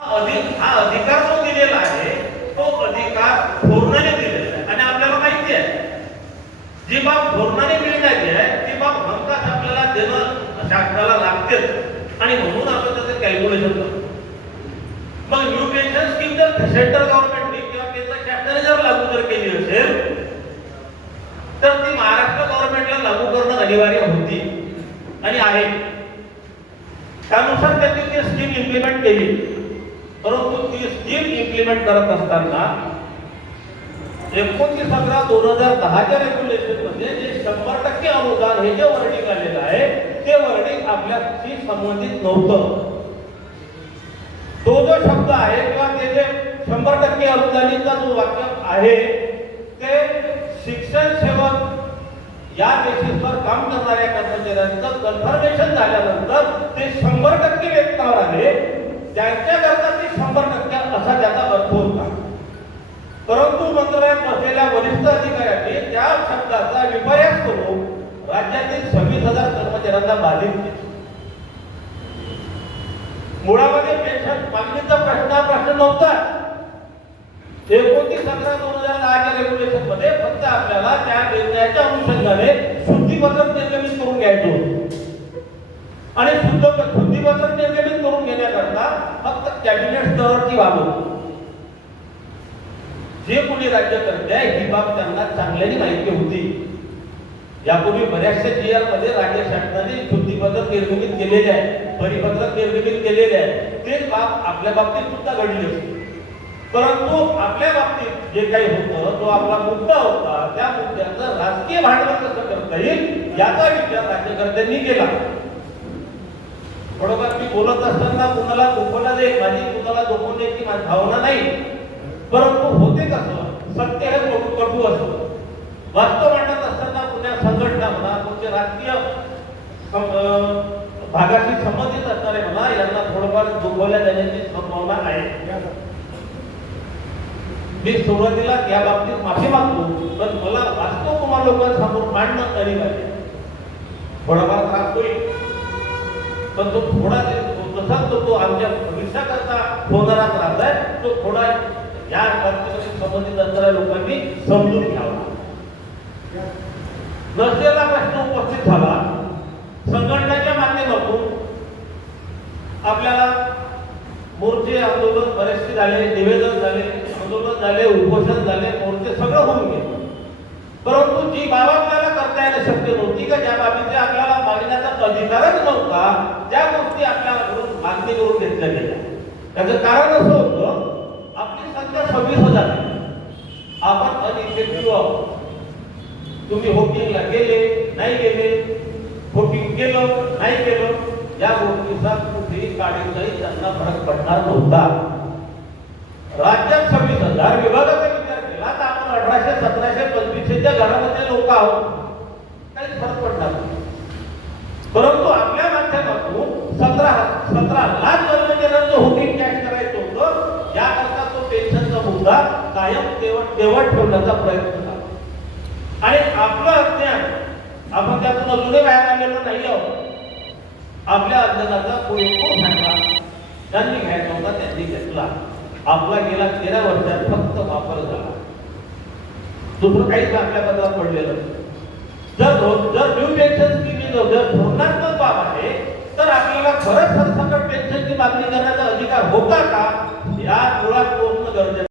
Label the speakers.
Speaker 1: अधिक हा अधिकार जो दिलेला आहे तो अधिकार धोरणाने दिलेला आहे. आणि आपल्याला माहिती आहे जी बाब धोरणाने मिळण्याची आहे ती बाब हमखास आपल्याला देणं शासनाला लागतेच. आणि म्हणून आपण त्याचं कॅल्क्युलेशन करतो. मग न्यू पेन्शन स्कीम जर सेंट्रल गव्हर्नमेंटने किंवा केंद्र शासनाने जर लागू जर केली असेल तर ती महाराष्ट्र गव्हर्नमेंटला लागू करणं अनिवार्य होती. आणि आहे. त्यानुसार त्यांनी ती स्कीम इम्प्लिमेंट केली. ही स्कीम इम्प्लिमेंट करत असताना एकोणतीस अकरा दोन हजार दहाच्या रेग्युलेशनमध्ये जे शंभर टक्के अनुदान हे जे वर्डिंग आलेलं आहे ते वर्डिंग आपल्याशी संबंधित नव्हतं. तो जो शब्द आहे किंवा ते जे शंभर टक्के अनुदानीचा जो वाक्य आहे ते शिक्षण सेवक या बेसिसवर काम करणाऱ्या कर्मचाऱ्यांचं कन्फर्मेशन झाल्यानंतर ते शंभर टक्के व्यक्तावर आले. त्यांच्याकरता ते शंभर टक्के असा त्याचा अर्थ होता परंतु मंत्रालयात बसलेल्या वरिष्ठ अधिकाऱ्यांनी त्या शब्दाचा विपर्यास करून राज्यातील सव्वीस हजार कर्मचाऱ्यांना बाधित केले. मुळामध्ये पेन्शन मागणीचा प्रश्न हा प्रश्न नव्हता. एकोणतीस अकरा दोन हजार दहाच्या रेग्युलेशनमध्ये फक्त आपल्याला त्या निर्णयाच्या अनुषंगाने शुद्धीपत्रक निर्गमित करून घ्यायचं होतं. आणि शुद्ध शुद्धीपत्रक निर्गमित करून घेण्याकरता फक्त कॅबिनेट स्तरावरची बाब होती जे कोणी राज्यकर्ते आहे ही बाब त्यांना चांगल्याने माहिती होती. यापूर्वी बऱ्याचशा जी आरमध्ये राज्य शासनाने शुद्धीपत्रक निर्गमित केलेले आहे परिपत्रक निर्गमित केलेले आहे. तेच बाब आपल्या बाबतीत सुद्धा घडली असते परंतु आपल्या बाबतीत जे काही होतं तो आपला मुद्दा होता त्या मुद्द्याचं राजकीय भांडवल कसं करता येईल याचा विचार राज्यकर्त्यांनी केला. बरोबर मी बोलत असताना कुणाला दुखवला जाईल माझी कुणाला दुखवण्याची माझी भावना नाही. परंतु होते कसं सत्य हे कटू कटू असतं. वास्तव मांडत असताना पुण्या संघटना म्हणा तुमचे राजकीय अं, भागाशी संबंधित असणारे म्हणा यांना थोडंफार दुखवल्या जाण्याची संभावना आहे. मी सुरुवातीला या बाबतीत माफी मागतो पण मला वास्तव तुम्हा लोकांसमोर मांडणं तरी पाहिजे थोडाफार त्रास होईल. पण तो थोडा जसा तो तो आमच्या भविष्याकरता होणारा त्रास आहे तो थोडा या बाबतीमध्ये संबंधित असणाऱ्या लोकांनी समजून घ्यावा. नसलेला प्रश्न उपस्थित झाला. संघटनेच्या माध्यमातून आपल्याला मोर्चे आंदोलन बरेचसे झाले निवेदन झाले आंदोलन झाले उपोषण झाले मोर्चे सगळं होऊन गेले. परंतु जी बाब आपल्याला करता येणं शक्य नव्हती का ज्या बाबीचे आपल्याला मागण्याचा अधिकारच नव्हता त्या गोष्टी आपल्याला मागणी करून घेतल्या गेल्या. त्याचं कारण असं होतं सव्वीस हजार हो आहे. आपण अनइफेक्टिव्ह आहोत. तुम्ही होटिंगला गेले नाही गेले होटिंग केलं नाही केलं या गोष्टीचा कुठेही काढीचाही त्यांना फरक पडणार नव्हता. राज्यात सव्वीस हजार विभागाचा विचार केला तर आपण अठराशे सतराशे पंचवीसशेच्या घरामध्ये लोक आहोत काही फरक पडणार नाही परंतु आपल्या माध्यमातून सतरा सतरा लाख कर्मचाऱ्यांचं होटिंग कॅश करायचं होतं याकरता तो पेन्शनचा मुद्दा कायम तेवट तेवट ठेवण्याचा प्रयत्न झाला. आणि आपलं अज्ञान आपण त्यातून अजूनही बाहेर आलेलो नाही आहोत. आपल्या अज्ञानाचा पुरेपूर घ्यायला त्यांनी घ्यायचा होता त्यांनी घेतला. आपला गेला तेरा वर्षात फक्त वापर झाला. दुसरं काहीच आपल्या पदावर पडलेलं. नाही. जर जर न्यू पेन्शन स्कीम जर धोरणात्मक बाब आहे तर आपल्याला खरंच सरसकट पेन्शनची मागणी करण्याचा अधिकार होता का?